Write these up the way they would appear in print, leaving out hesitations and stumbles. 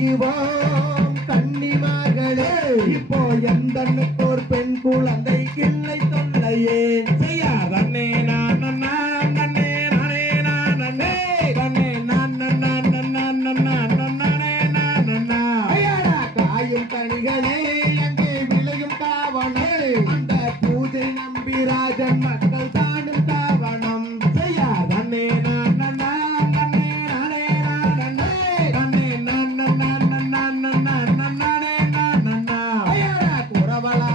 செய்வோம் கன்னிமார்களே இப்போ எந்த ஒரு பெண் குழந்தை கிள்ளை தொல்லையே செய்யாதன்னே நான் நன்னே நானே நான் நன்னே நன்னே நான் நானே நான் காயும் கனிகளே அங்கே விளையும் காவனே அந்த பூஜை நம்பி ராஜன் மக்கள் தானும் காவனம் செய்யாதன்னே நான் நன்னே நானே நான் நன்னே நன்னே நான் குறவளா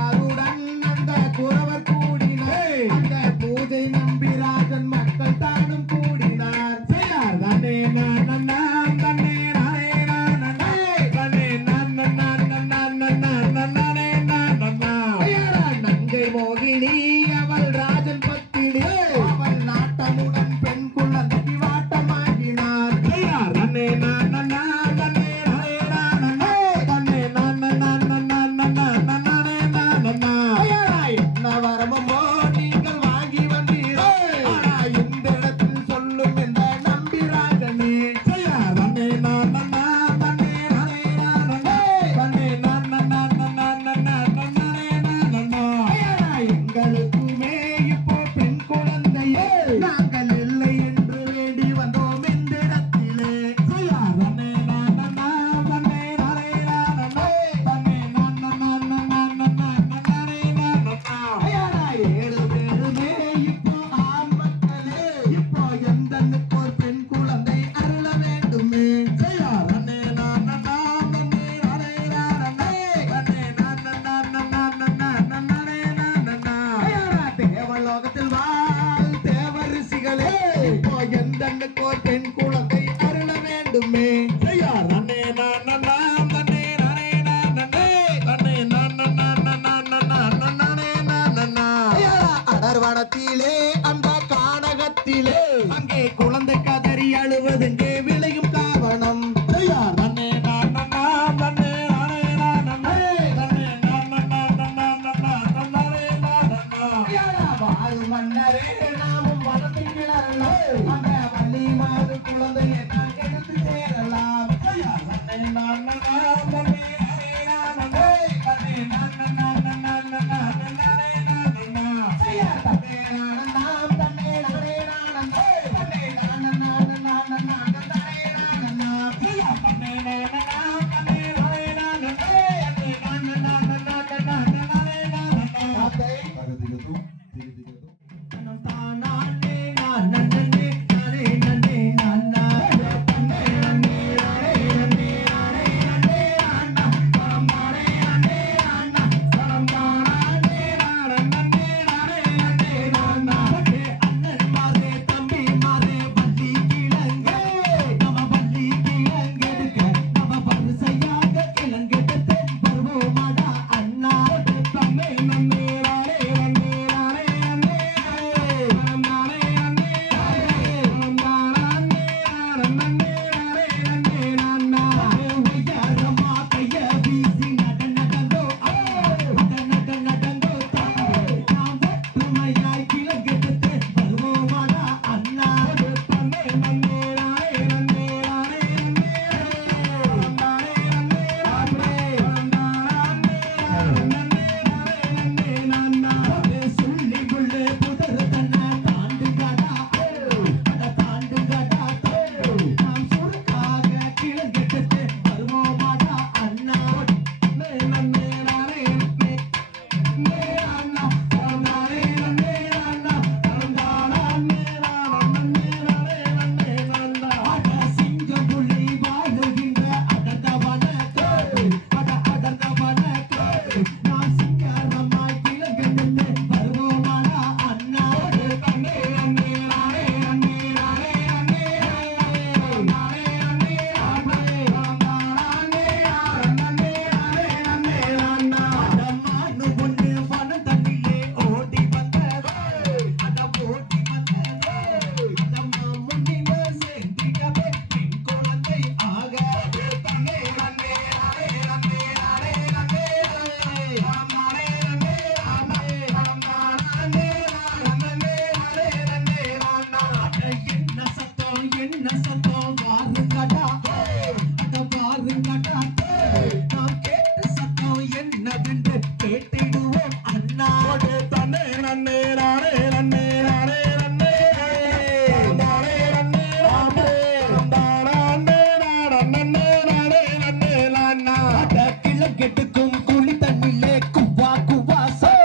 கெட்டுக்கும் குழி தண்ணிலே குவா குவாசே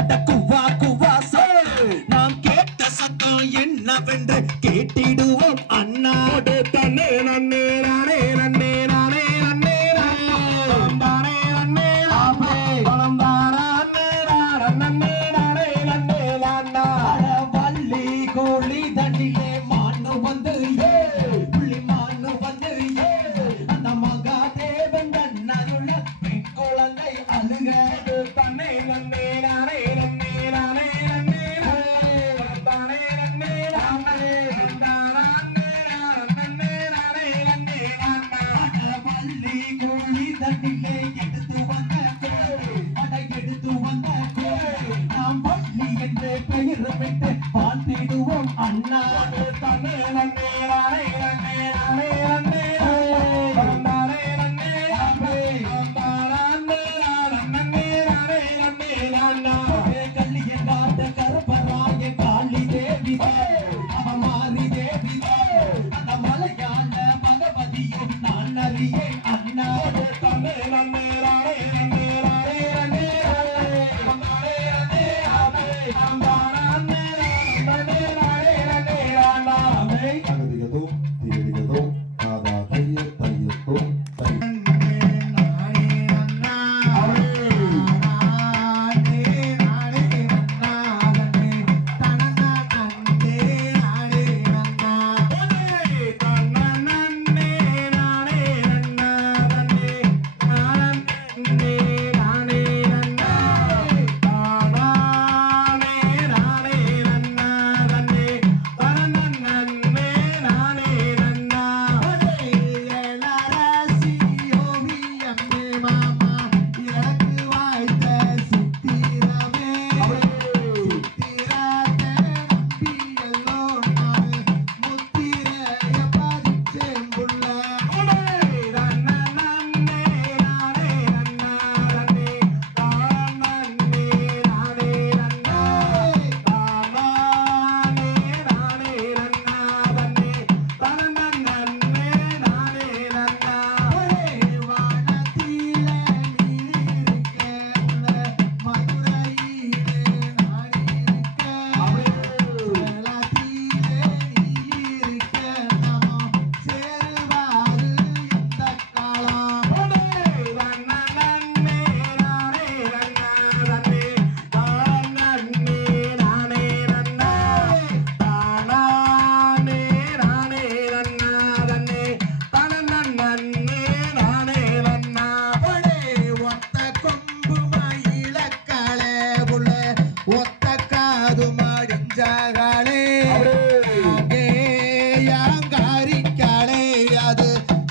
அட குவா குவாசே நாம் கேட்ட சத்தம் என்னவென்று கேட்டிடுவோம் அண்ணாடு தன்னே நன்னே நானே நன்னே நானே நன்னே நானே நன்னே நானே பணம் தாரா நன்னே நானே நன்னே நானா வள்ளி கோழி தண்ணிலே மானு வந்து புள்ளி மானு வந்து அந்த மகாதேவன் தன்னருள பெண் குழந்தை அழுகது தன்னே நன்னே நானே நன்னே நானே நன்னே தானே நன்னே நானே நன்னே நானே நன்னே நானா வள்ளி கோழி தண்ணிலே எடுத்து வந்த கோழி அட எடுத்து வந்த கோழி நாம் வள்ளி என்று பெயரிட்டு பார்த்திடுவோம் அண்ணா தன்னே நன்னே நானே நன்னே நானே நன்னே தானே நன்னே நன்னே நானே நன்னே நானா கல்லிய காட்ட கருப்பராய காளி தேவி அவ மாறி தேவி அந்த மலையாள பகவதியும் நான் அறியே அண்ணா தன்னே நன்னே நானே நன்னே நானே நன்னே தானே நன்னே ஆமே அம்பானே நன்னே நானே நன்னே நானா அகதிகதோ திகதிகதோ தாதா தைய தையத்தோ தை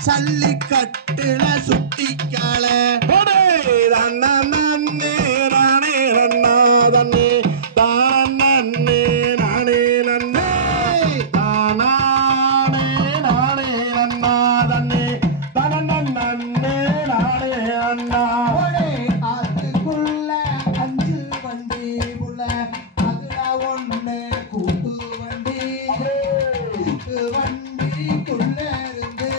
சல்லிக்கட்டுல சுட்டிக்காலே நன்னே நானே நன்னா தன்னே தானே நானே நன்னே தானே நானே நன்னா தன்னே தனே நானே நன்னா அதுக்குள்ள 5 வண்டி புள்ள அதுல ஒண்ணு கூட்டு வண்டி வண்டிக்குள்ள இருந்து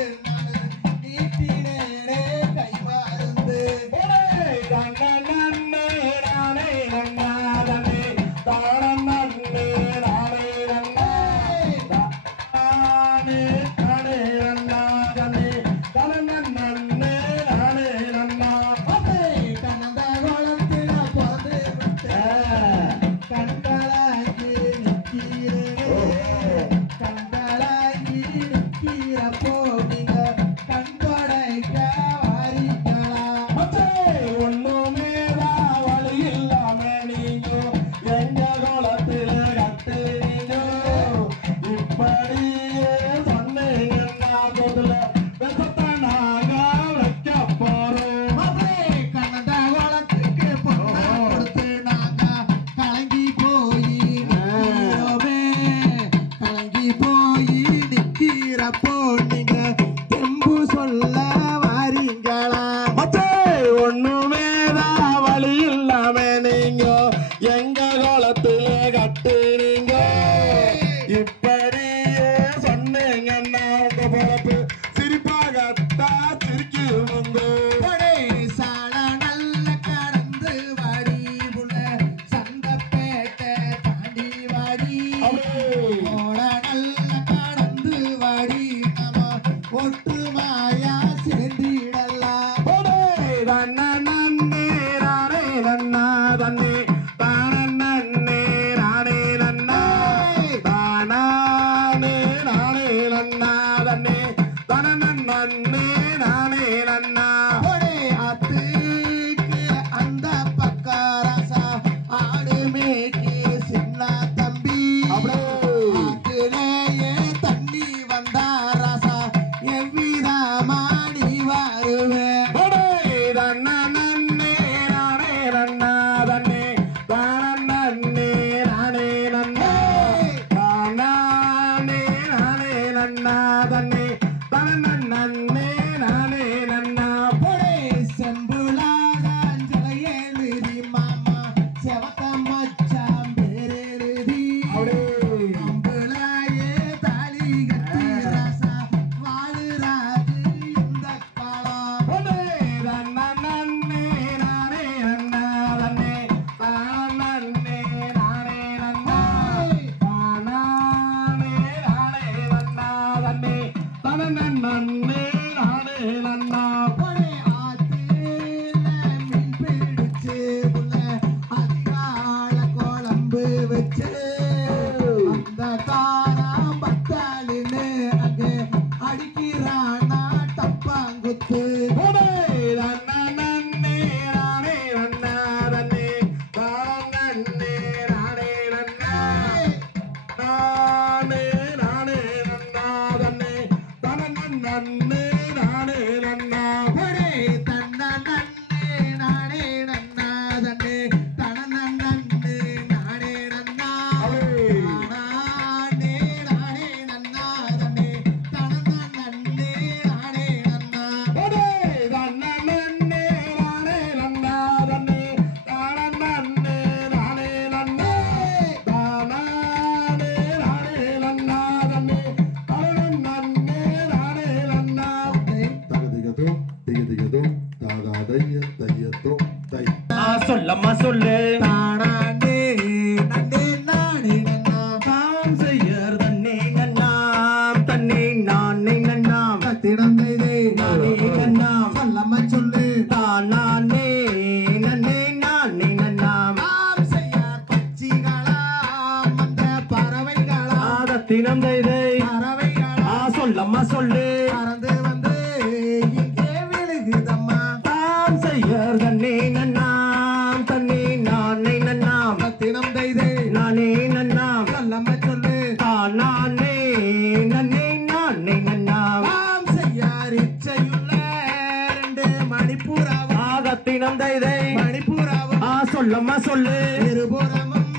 ஆதத்தினம் தைதை மணிப்புறாவும் சொல்லம்மா சொல்லு இருபுறமும்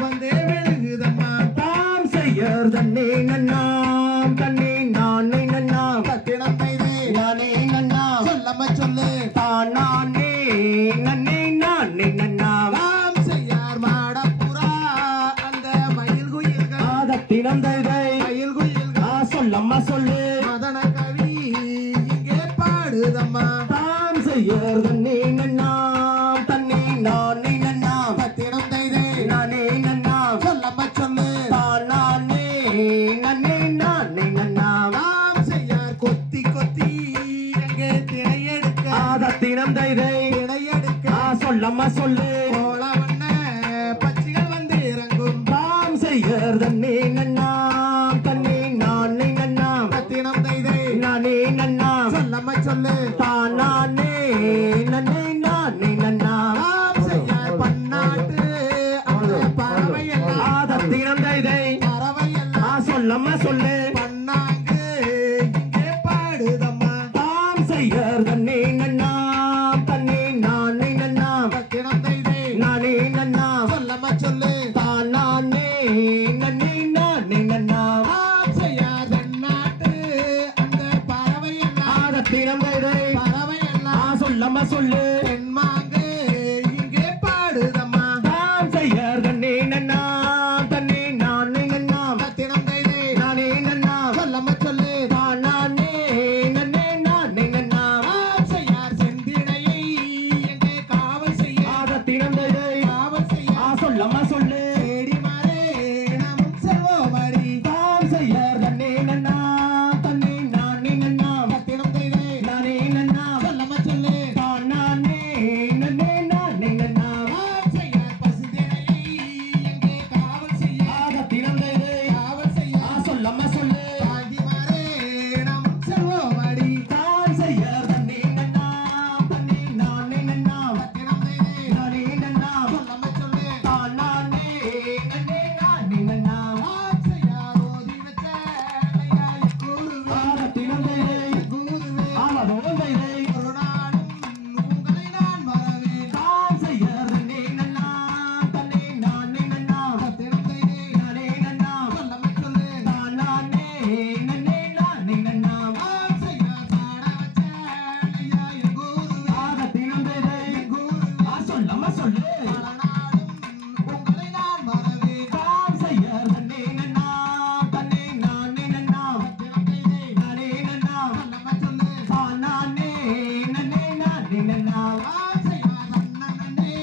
வந்தே விழுகுதம்மா தாம் செய்யர் தண்ணி நன்னாம் தண்ணி நானே நன்னாம் பத்தினம் தைதை நானே நன்னாம் சொல்லம்மா சொல்லு தான் நானே நன்னே நானே நன்னாம் தாம் செய்யார் மாடப்புறா அந்த மயில் குயில்கள் ஆதத்தினம் தைதை மயில் குயில்கள் சொல்லம்மா சொல்லு மதன கவி இங்கே பாடுதம்மா தாம் செய்யர் தண்ணி நன்னாம் தண்ணி நானே நன்னாம் பத்தினம் தைதை நானே நன்னாம் சொல்லம்மா சொல்லு தான் நானே நன்னே நானே நன்னாம் தாம் செய்யார் கொத்தி கொத்தி எங்கே திரையெடுக்க ஆதத்தினம் தைதை திரையெடுக்க சொல்லம்மா சொல்லு கோலவண்ண பச்சிகள் வந்து இறங்கும் தாம் செய்யர் தண்ணி நன்னாம் தண்ணி நானே நன்னாம் பத்தினம் தைதை நானே நன்னாம் சொல்லம்மா சொல்லு தான் நானே நன்னே நானே நன்னாம் தாம் செய்யார் பன்னாட்டு அந்த பறவை எல்லாம் ஆதத்தினம் தைதை பறவை எல்லாம் சொல்லம்மா சொல்லு பண்ணாங்கு இங்கே பாடுதம்மா தாம் செய்யர் தண்ணி நன்னாம் தண்ணி நானே நன்னாம் பத்தினம் தைதை நானே நன்னாம் சொல்லம்மா சொல்லு தான் நானே நன்னே நானே நன்னாம் தாம் செய்யார் தென்னாட்டு அந்த பறவை எல்லாம் ஆதத்தினம் தைதை பறவை எல்லாம் சொல்லம்மா சொல்லு தென்மாங்கு இங்கே பாடுதம்மா தாம் செய்யர் தண்ணி நன்னாம் தண்ணி நானே நன்னாம் பத்தினம் தைதை நானே நன்னாம் சொல்லம்மா சொல்லு தான் நானே நன்னே நானே நன்னாம் தாம் செய்யார் செந்தினையை எங்கே காவல் செய்ய ஆதத்தினம் தைதை காவல் செய்ய சொல்லம்மா சொல்லு தேடி மாறே நம் செல்வோமடி தாம் செய்யர் தண்ணி நன்னாம் தண்ணி நானே நன்னாம் பத்தினம் தைதை நானே நன்னாம் சொல்லம்மா சொல்லு தான் நானே நன்னே நானே நன்னாம் தாம் செய்யார் பசுந்தினையை எங்கே காவல் செய்ய ஆதத்தினம் தைதை காவல் செய்ய சொல்லம்மா சொல்லு தாங்கி மாறே நம் செல்வோமடி தாம் செய்யர் தண்ணி நன்னாம் தண்ணி நானே நன்னாம் பத்தினம் தைதை நானே நன்னாம் சொல்லம்மா சொல்லு தான் நானே நன்னே நானே நன்னாம் தாம் செய்யார் ஓதி வச்ச ஐயா கூறுவே ஆதத்தினம் தைதை கூறுவே ஆவதோம் தைதை ஒரு நாளும் உங்களை நான் வரவேன் தாம் செய்யர் தண்ணி நன்னாம் தண்ணி நானே நன்னாம் பத்தினம் தைதை நானே நன்னாம் சொல்லம்மா சொல்லு தான் நானே நன்னே நானே நன்னாம் தாம் செய்யார் பாட வச்ச ஐயா கூறுவே ஆதத்தினம் தைதை கூறுவே சொல்லம்மா சொல்லு பல நாளும் உங்களை நான் வரவேன் தாம் செய்யர் தண்ணி நன்னாம் தண்ணி நானே நன்னாம் பத்தினம் தைதை நானே நன்னாம் சொல்லம்மா சொல்லு தான் நானே நன்னே நானே நன்னாம் தாம் செய்யார் நன்னே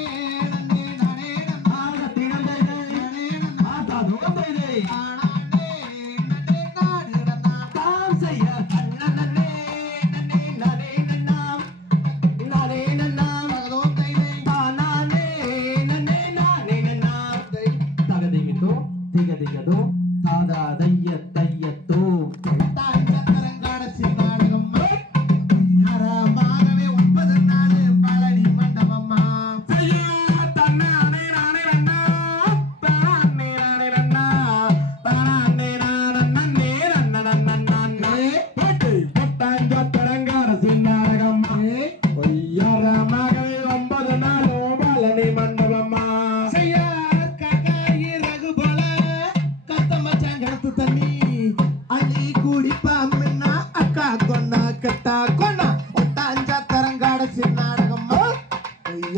நன்னே நானே நன்னா ஆதத்தினம் தைதை நானே நன்னா ஆதாதோம் தைதை ஆனானே நன்னே நாடு நன்னா தாம் செய்யர் நன்னே நன்னே நானே நன்னாம் நானே நன்னாம் பகதோம் தைதை தான் நானே நன்னே நானே நன்னாம் தகதிமிதோ திகதிகதோ தாதா தைய தையத்தோ தாஞ்சத்தரங்காடச்சி நாடகம் யாரமாகவே 9 நாள் பழனி மண்டபம்மா செய்யார் காக்காயி ரகு போல கத்தமச்சான் கிணத்து தண்ணி அள்ளி குடிப்பாம்னா அக்கா கொண்டா கட்டா கொண்டா ஒட்டாஞ்சத்தரங்காடச்சி நாடகம்மா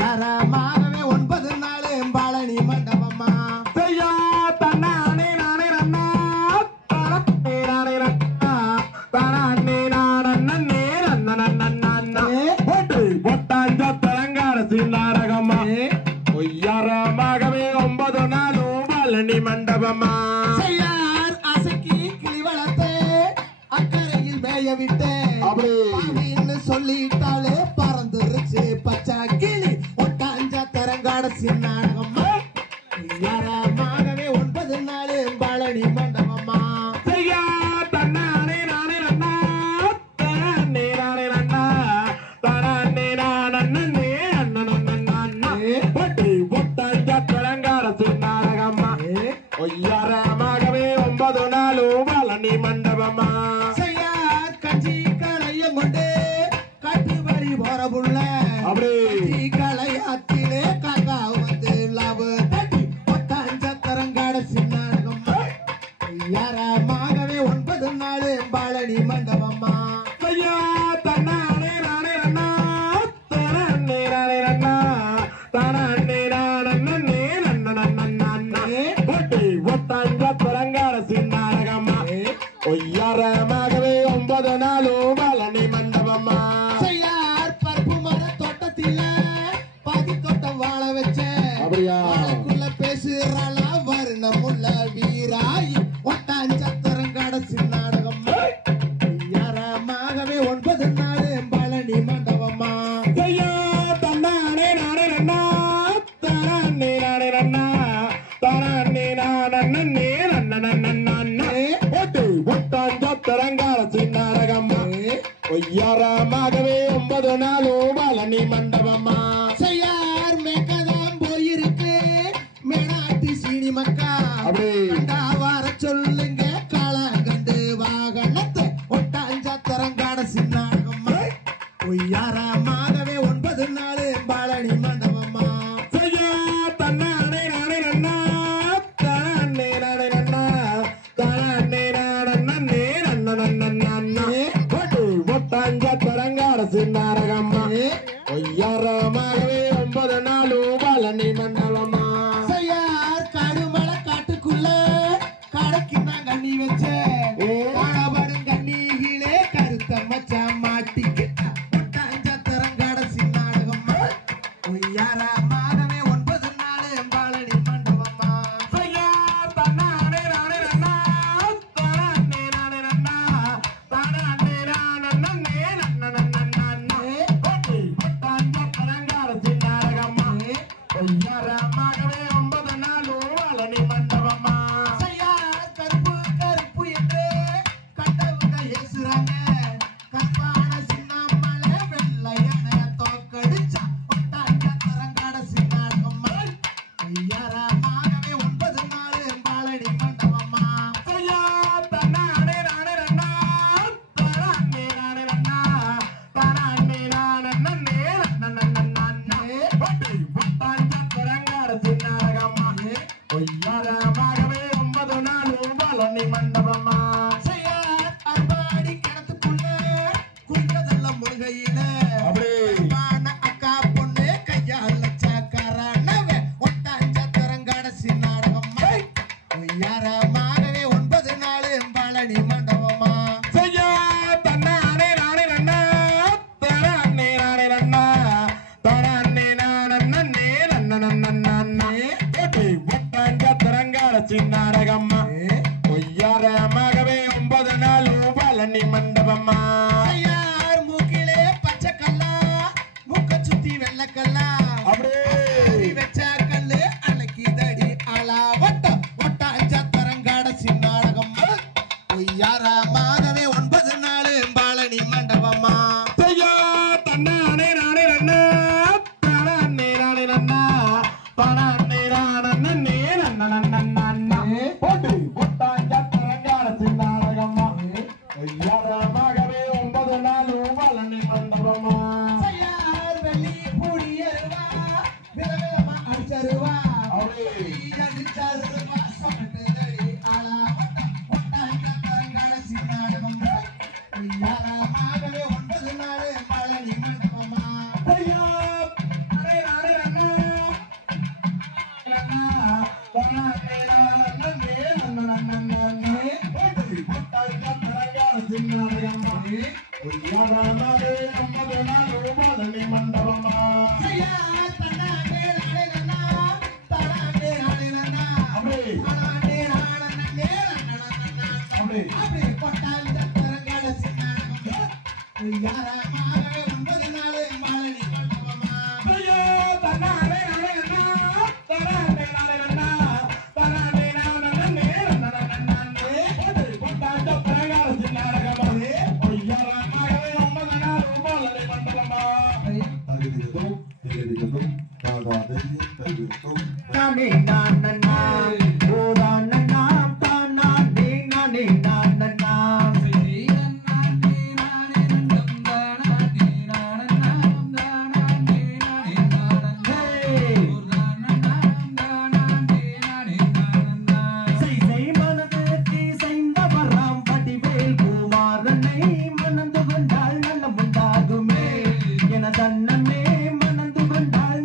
யாரமாகவே 9 நாள் பழனி மண்டபம்மா ஒய்யாரமாகவே 9 நாளும் பழனி மண்டபமா செய்யார் அசக்கி கிளி வளர்த்தே அக்கறையில் மேய விட்டு அப்படி. அப்படின்னு சொல்லிட்டாலே பறந்துருச்சு பச்சை கிளி ஒட்டாஞ்சா தரங்காட சின்னாடகம்மா யாரமாகவே 9 நாள் பழனி மண்டபம்மா செய்யா தன்னானே நானே நன்னா தன்னானே நானே நன்னா தன்னானே நானே நன்னா பட்டி ஒட்டாஞ்ச கலங்கார சின்னாரகம்மா ஒய்யாரமாகவே 9 நாளும் பழனி மண்டபமா செய்யார் கட்சி களையம் கொண்டு காட்டு வழி போற புள்ள அப்படி. மண்டபமா செய்யார் மேக்கதான் போயிருக்கு மேனாட்டி சீனி மக்கா அப்படியே வர சொல்லுங்க காலங்கண்டு வாகனத்து ஒட்டாஞ்சத்திரங்காட சின்னாகம்மா பொய்யாரமாகவே 9 நாள் பழனி மண்டபமா செய்யா தன்னானே நானே நன்னா தானே நானே நன்னா தானே நானே நன்னே போட்டு ஒட்டாஞ்சத்திரங்காட சின்னாகம்மா பொய்யாரமாகவே 9 நாள் பழனி மண்டபமா செய்யார் காடுமலை காட்டுக்குள்ள கடைக்கு நான் கண்ணி வச்சேன் காணப்படும் கண்ணிகளே கருத்த மச்சான் மாட்டிக்கிட்ட ஒட்டாஞ்சத்திரங்காட சின்னாடகம்மா பொய்யாரமாகவே 9 நாள் பழனி மண்டபமா செய்யார் தன்னானே நானே நன்னா தானே நானே நன்னா தானே நானே நன்னே போட்டு ஒட்டாஞ்சத்திரங்காட சின்னாடகம்மா பொய்யாரமாகவே 9 நாள் பழனி மண்டபமா செய்யார் கருப்பு கருப்பு என்று கண்டவங்க ஏசுறாங்க கற்பான சின்னம்மலை வெள்ளையனைய தோக்கடிச்சா ஒட்டாஞ்சத்திரங்காட சின்னாடகம்மா பொய்யாரமாகவே 9 நாள் பழனி மண்டபமா செய்யார் தன்னானே நானே நன்னா தானே நானே நன்னா தானே நானே நன்னே போட்டு ஒட்டாஞ்சத்திரங்காட சின்னாடகம்மா பொய்யாரமாகவே 9 நாள் பழனி மண்டபமா செய்யார் அறுபாடி கிணத்துக்குள்ள குளிக்கதெல்லாம் முழுகையில அப்படியே அக்கா பொண்ணு கையால் சக்கரானவ ஒட்டாஞ்சத்திரங்காட சின்னாடகம்மா பொய்யாரமாகவே 9 நாள் பழனி மண்டபமா செய்யார் தன்னானே நானே நன்னா தானே நானே நன்னா தானே நானே நன்னே போட்டு ஒட்டாஞ்சத்திரங்காட சின்னாடகம்மா பொய்யாரமாகவே 9 நாள் பழனி மண்டபமா செய்யார் மூக்கிலே பச்சை கல்லா மூக்க சுத்தி வெள்ளக்கல்லா அப்படியே வச்ச கல்லு அலக்கிதடி அலாவட்ட ஒட்டாஞ்சத்திரங்காட சின்னாடகம்மா பொய்யாரமாகவே 9 நாள் பழனி மண்டபமா செய்யார் தன்னானே நானே நன்னா தானே நானே நன்னா தானே நானே நன்னே போட்டு ஒட்டாஞ்சத்திரங்காட சின்னாடகம்மா பொய்யாரமாகவே 9 நாள் பழனி மண்டபமா செய்யார் வெள்ளி பூடியருவா விதவிதமா அடிச்சருவா அடிச்சருவா சொன்னதடி ஆளாவட்ட ஒட்டாஞ்சத்திரங்காட சின்னாடகம்மா பொய்யாரமாகவே 9 நாள் பழனி மண்டபமா செய்யார் நானே நானே நன்னா யாரமாகவே 9 நாள் பழனி மண்டபமா தன்னானே நானே நன்னா தானே நானே நன்னா தானே நானே நன்னே ஒட்டாஞ்சத்திரங்காட சின்னாடகம்மா பொய்யாரமாகவே 9 நாள் பழனி மண்டபமா நானே நானன்னா ஓதா நன்னா தானே நானே நானன்னா தன்னமே மணந்து கொண்டால்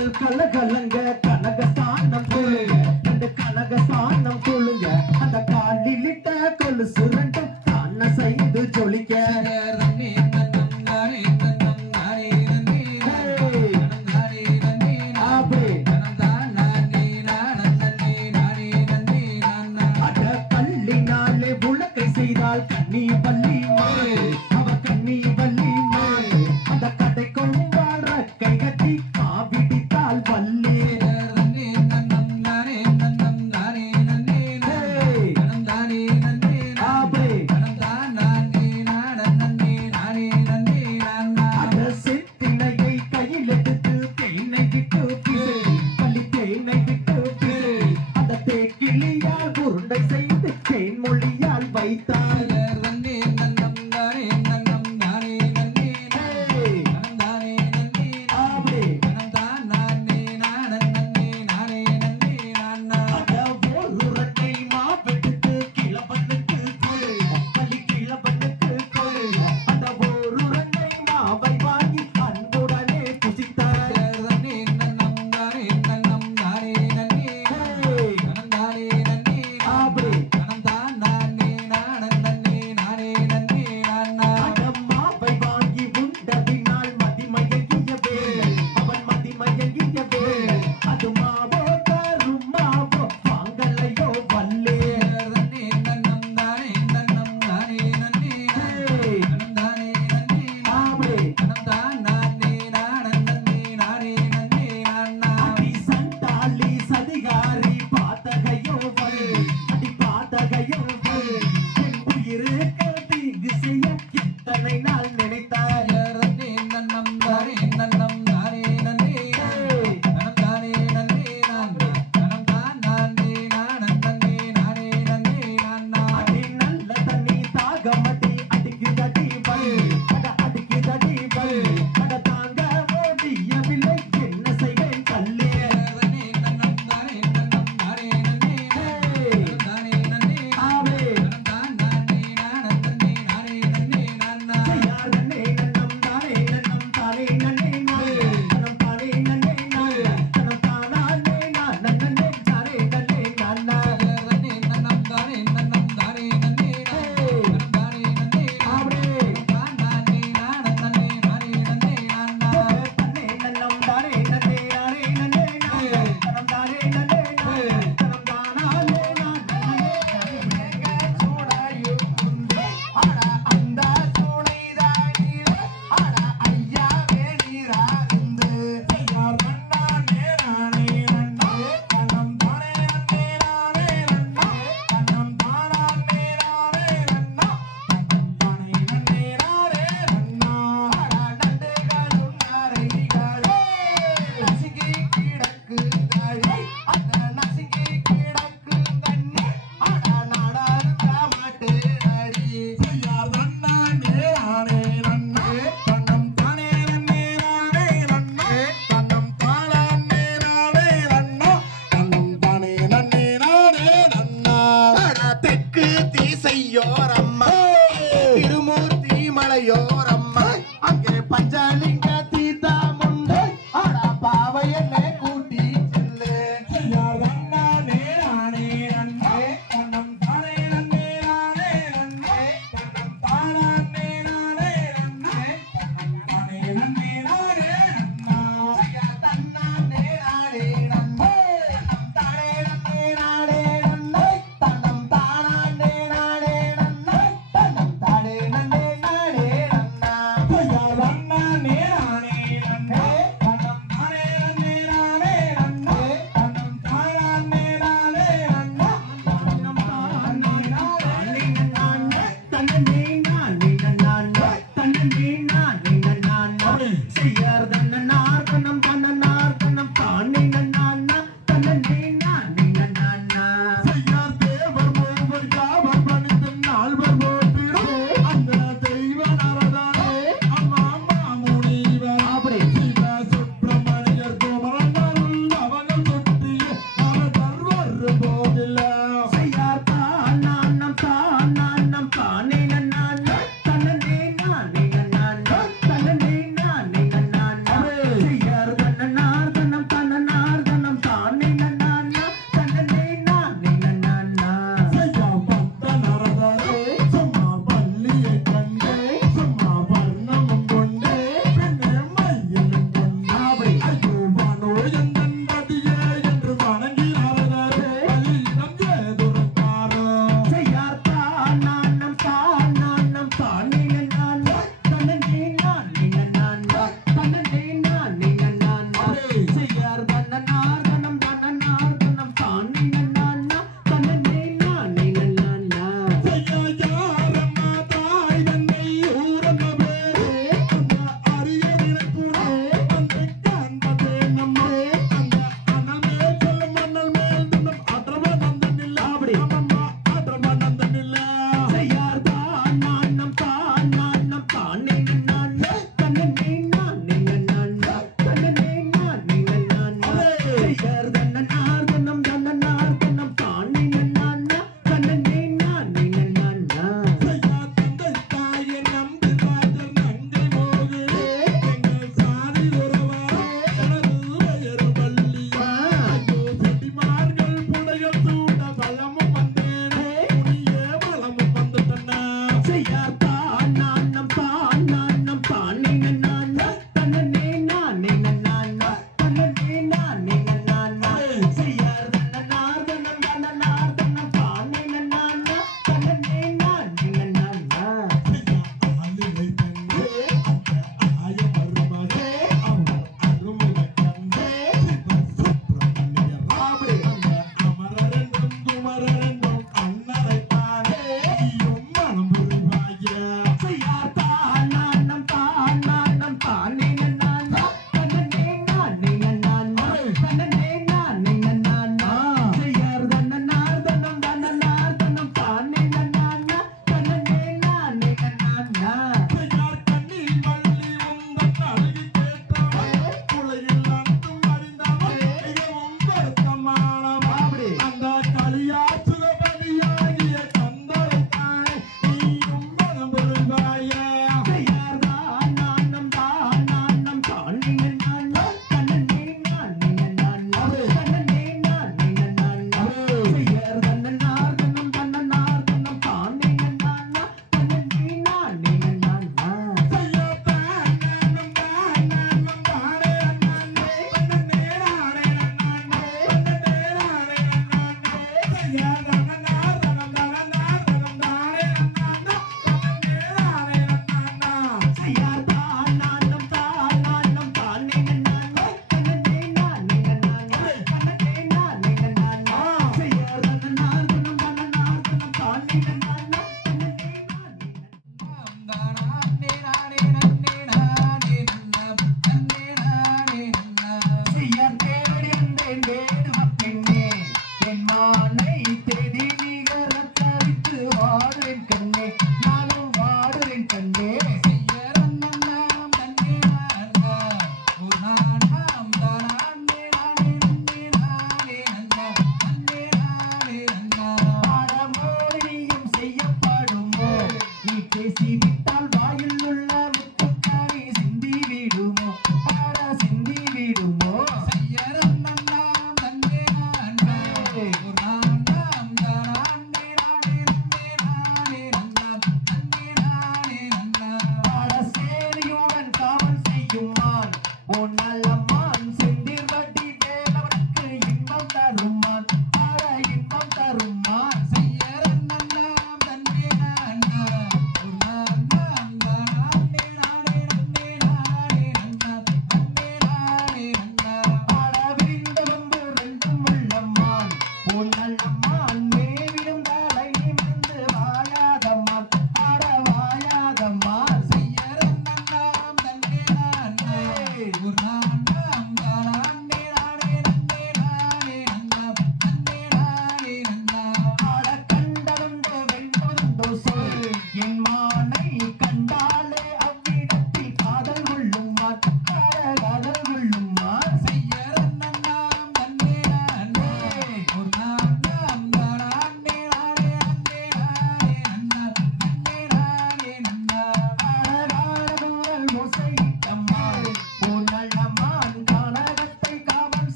கலகல் கலகலங்க கனகஸ்தானம் கொள்ளுங்க இந்த கனகஸ்தானம் கொள்ளுங்க அந்த காலிலிட்ட கொலுசு ரெண்டும் காண செய்து ஜொலிக்க கல்லினாலே உலகை செய்தால் கண்ணி பள்ளி அவ கண்ணி பள்ளி அந்த கதை கொண்டால் கை கட்டி காவிடித்தால் பள்ளி செத்தினையை கையில் எடுத்து தேனை விட்டு பள்ளி தேனை விட்டு அந்த தேக்கிளியால் உருண்டை செய்து தேன் மொழியால் வைத்தால்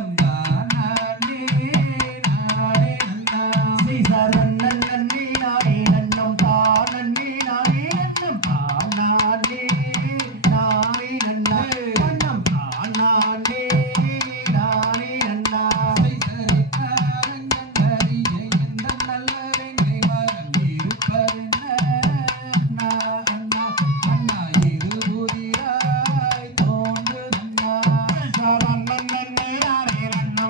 நன்னம் தானே நானே நன்னா சீசரன்னன் நன்னி நானே நன்னம் தானன்னி நானே நன்னம் தானே நானே நன்னா நன்னம் தானே நானே நன்னா சீசரிக்காரங்கன் ஹரியை எந்த நல்லவெங்கை மறந்து இருப்பதென்ன அண்ணா அண்ணா அண்ணா இது புதிராய் தோன்றுதண்ணா சரணன் நன்னே நானே நன்னம்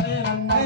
தானே நன்னா